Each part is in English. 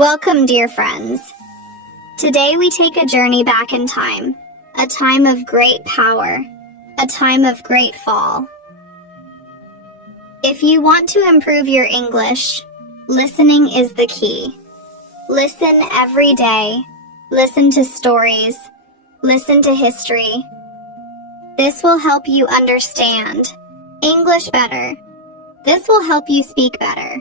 Welcome, dear friends. Today we take a journey back in time, a time of great power, a time of great fall. If you want to improve your English, listening is the key. Listen every day. Listen to stories. Listen to history. This will help you understand English better. This will help you speak better.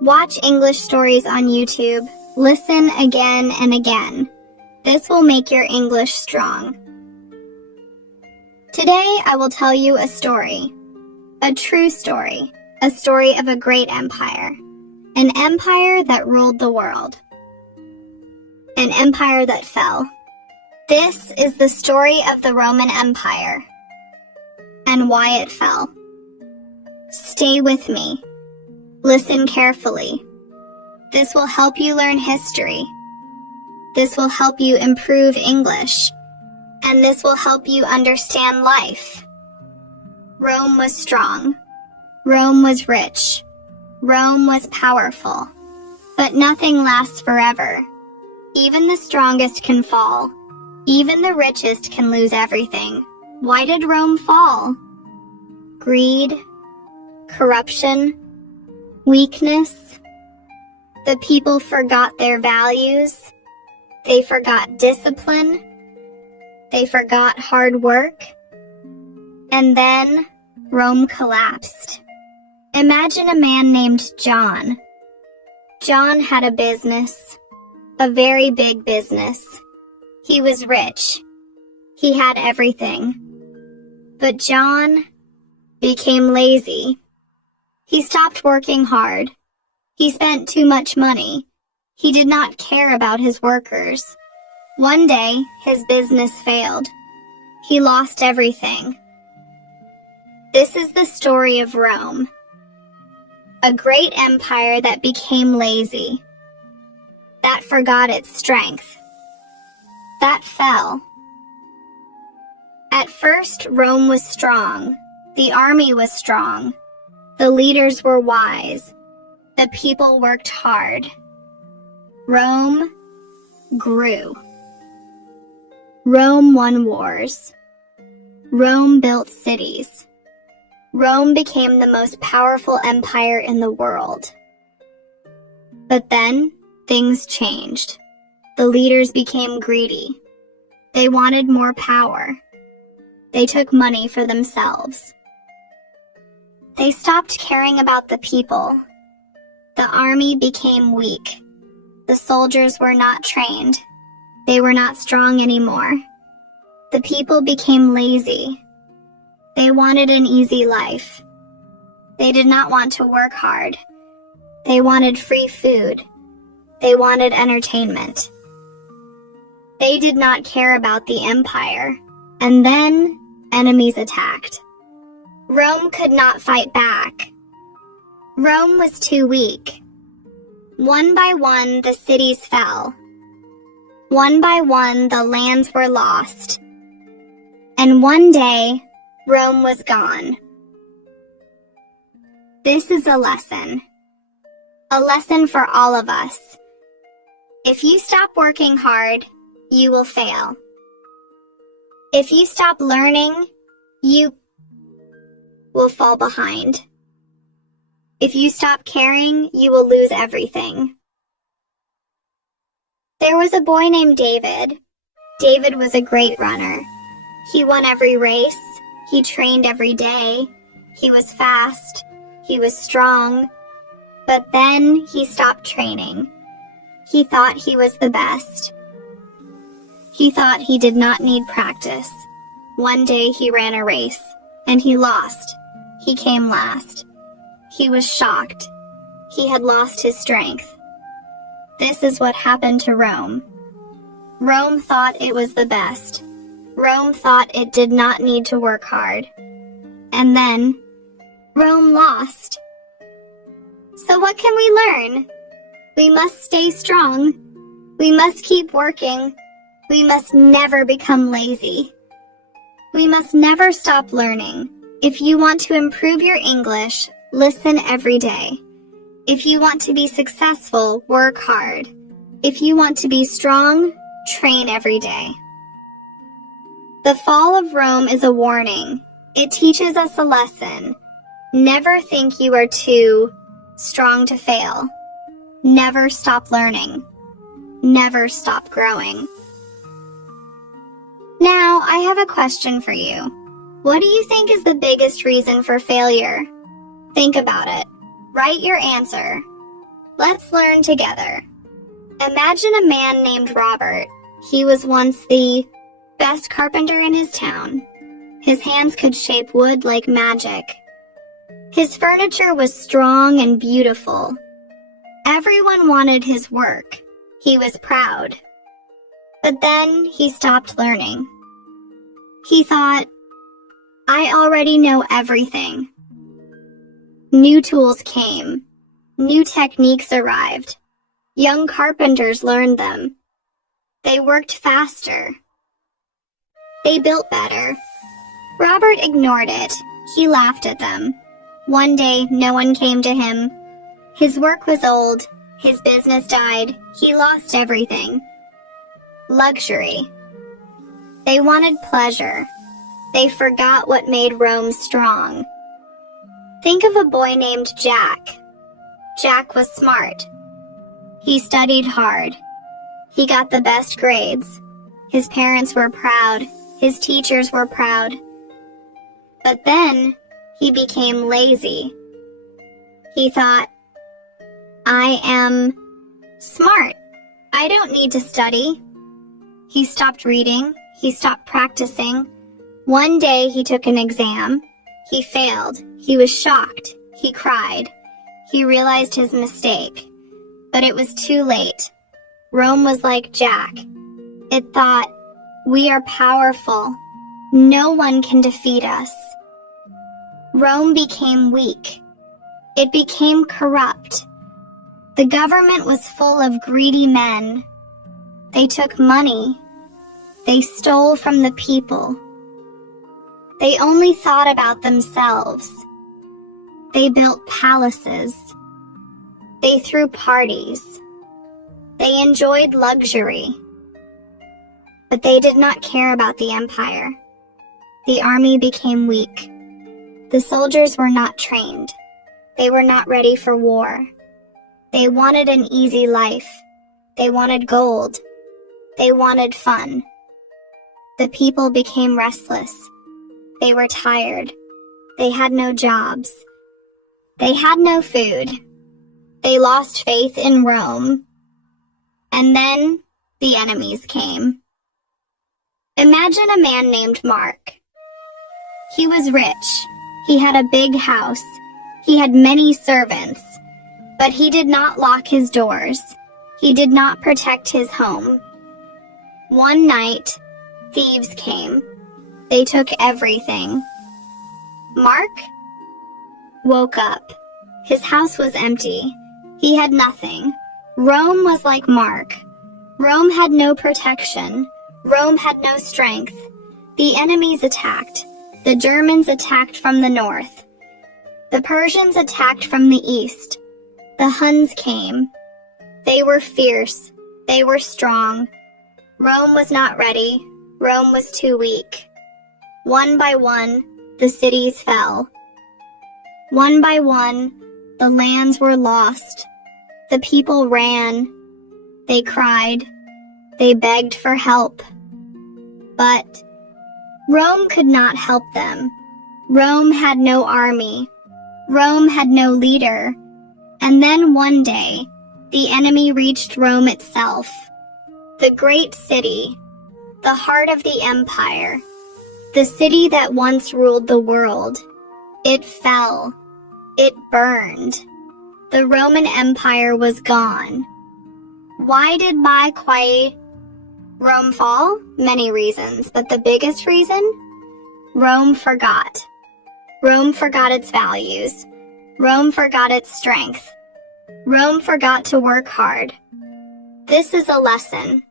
Watch English stories on YouTube. Listen again and again. This will make your English strong. Today I will tell you a story, a true story, a story of a great empire, an empire that ruled the world, an empire that fell. This is the story of the Roman Empire and why it fell. Stay with me. Listen carefully. This will help you learn history. This will help you improve English. And this will help you understand life. Rome was strong. Rome was rich. Rome was powerful. But nothing lasts forever. Even the strongest can fall. Even the richest can lose everything. Why did Rome fall? Greed, corruption, weakness. The people forgot their values. They forgot discipline. They forgot hard work. And then Rome collapsed. Imagine a man named John. John had a business, a very big business. He was rich. He had everything. But John became lazy. He stopped working hard. He spent too much money. He did not care about his workers. One day, his business failed. He lost everything. This is the story of Rome, a great empire that became lazy, that forgot its strength, that fell. At first, Rome was strong. The army was strong. The leaders were wise. The people worked hard. Rome grew. Rome won wars. Rome built cities. Rome became the most powerful empire in the world. But then, things changed. The leaders became greedy. They wanted more power. They took money for themselves. They stopped caring about the people. The army became weak. The soldiers were not trained. They were not strong anymore. The people became lazy. They wanted an easy life. They did not want to work hard. They wanted free food. They wanted entertainment. They did not care about the empire. And then, enemies attacked. Rome could not fight back. Rome was too weak. One by one, the cities fell. One by one, the lands were lost. And one day, Rome was gone. This is a lesson for all of us. If you stop working hard, you will fail. If you stop learning, you will fall behind. If you stop caring, you will lose everything. There was a boy named David. David was a great runner. He won every race. He trained every day. He was fast. He was strong. But then he stopped training. He thought he was the best. He thought he did not need practice. One day he ran a race, and he lost. He came last. He was shocked. He had lost his strength. This is what happened to Rome. Rome thought it was the best. Rome thought it did not need to work hard. And then, Rome lost. So what can we learn? We must stay strong. We must keep working. We must never become lazy. We must never stop learning. If you want to improve your English, listen every day. If you want to be successful, work hard. If you want to be strong, train every day. The fall of Rome is a warning. It teaches us a lesson. Never think you are too strong to fail. Never stop learning. Never stop growing. Now, I have a question for you. What do you think is the biggest reason for failure? Think about it. Write your answer. Let's learn together. Imagine a man named Robert. He was once the best carpenter in his town. His hands could shape wood like magic. His furniture was strong and beautiful. Everyone wanted his work. He was proud. But then he stopped learning. He thought, I already know everything. New tools came. New techniques arrived. Young carpenters learned them. They worked faster. They built better. Robert ignored it. He laughed at them. One day, no one came to him. His work was old. His business died. He lost everything. Luxury. They wanted pleasure. They forgot what made Rome strong. Think of a boy named Jack. Jack was smart. He studied hard. He got the best grades. His parents were proud. His teachers were proud. But then, he became lazy. He thought, I am smart. I don't need to study. He stopped reading. He stopped practicing. One day he took an exam. He failed. He was shocked. He cried. He realized his mistake. But it was too late. Rome was like Jack. It thought, we are powerful. No one can defeat us. Rome became weak. It became corrupt. The government was full of greedy men. They took money. They stole from the people. They only thought about themselves. They built palaces. They threw parties. They enjoyed luxury. But they did not care about the empire. The army became weak. The soldiers were not trained. They were not ready for war. They wanted an easy life. They wanted gold. They wanted fun. The people became restless. They were tired. They had no jobs. They had no food. They lost faith in Rome. And then the enemies came. Imagine a man named Mark. He was rich. He had a big house. He had many servants. But he did not lock his doors. He did not protect his home. One night, thieves came. They took everything. Mark woke up. His house was empty. He had nothing. Rome was like Mark. Rome had no protection. Rome had no strength. The enemies attacked. The Germans attacked from the north. The Persians attacked from the east. The Huns came. They were fierce. They were strong. Rome was not ready. Rome was too weak. One by one, the cities fell. One by one, the lands were lost. The people ran. They cried. They begged for help. But Rome could not help them. Rome had no army. Rome had no leader. And then one day, the enemy reached Rome itself. The great city, the heart of the empire, the city that once ruled the world. It fell. It burned. The Roman Empire was gone. Why did Rome fall? Many reasons, but the biggest reason? Rome forgot. Rome forgot its values. Rome forgot its strength. Rome forgot to work hard. This is a lesson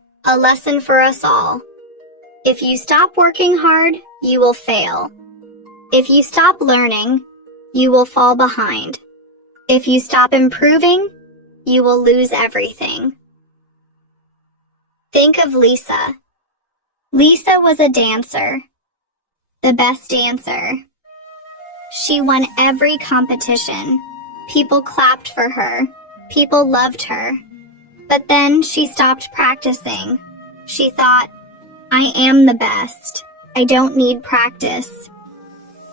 for us all. If you stop working hard, you will fail. If you stop learning, you will fall behind. If you stop improving, you will lose everything. Think of Lisa. Lisa was a dancer, the best dancer. She won every competition. People clapped for her. People loved her. But then she stopped practicing. She thought, I am the best. I don't need practice.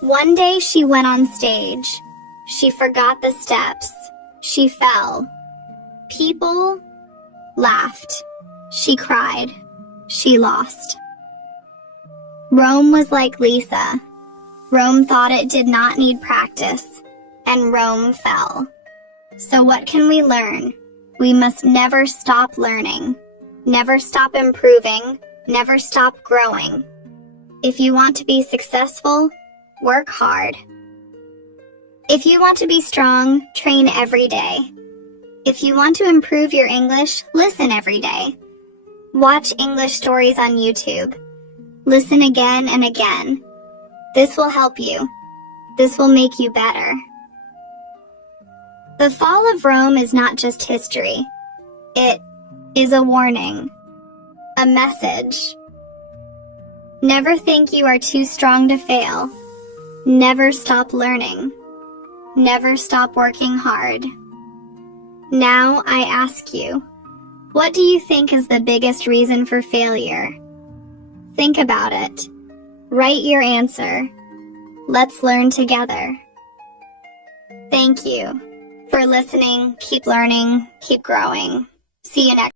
One day she went on stage. She forgot the steps. She fell. People laughed. She cried. She lost. Rome was like Lisa. Rome thought it did not need practice, and Rome fell. So what can we learn? We must never stop learning, never stop improving, never stop growing. If you want to be successful, work hard. If you want to be strong, train every day. If you want to improve your English, listen every day. Watch English stories on YouTube. Listen again and again. This will help you. This will make you better. The fall of Rome is not just history. It is a warning, a message. Never think you are too strong to fail. Never stop learning. Never stop working hard. Now I ask you, what do you think is the biggest reason for failure? Think about it. Write your answer. Let's learn together. Thank you for listening. Keep learning. Keep growing. See you next.